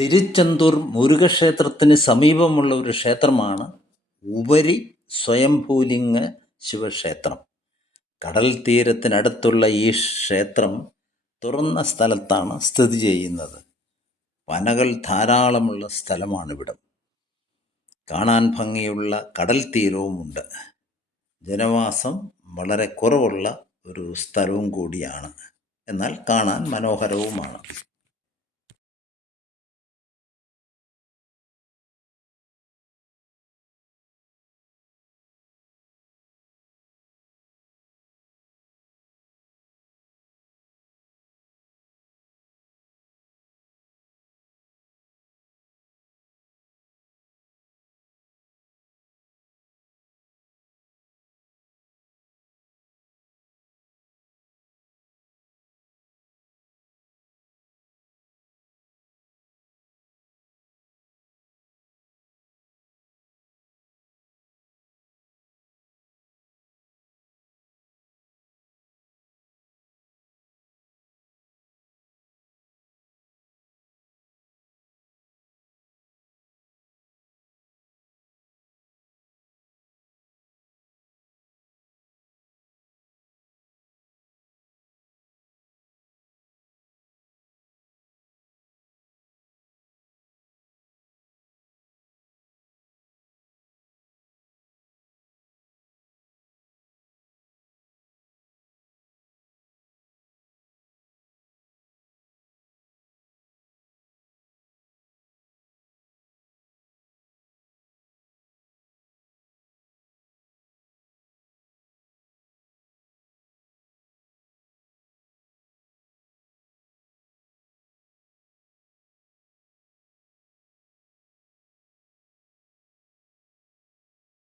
തിരുച്ചെന്തൂർ മുരുകക്ഷേത്രത്തിന് സമീപമുള്ള ഒരു ക്ഷേത്രമാണ് ഉപരി സ്വയംഭൂലിംഗ ശിവക്ഷേത്രം. കടൽ തീരത്തിനടുത്തുള്ള ഈ ക്ഷേത്രം തുറന്ന സ്ഥലത്താണ് സ്ഥിതി ചെയ്യുന്നത്. പനകൾ ധാരാളമുള്ള സ്ഥലമാണിവിടം. കാണാൻ ഭംഗിയുള്ള കടൽ തീരവുമുണ്ട്. ജനവാസം വളരെ കുറവുള്ള ഒരു സ്ഥലവും കൂടിയാണ്. എന്നാൽ കാണാൻ മനോഹരവുമാണ്.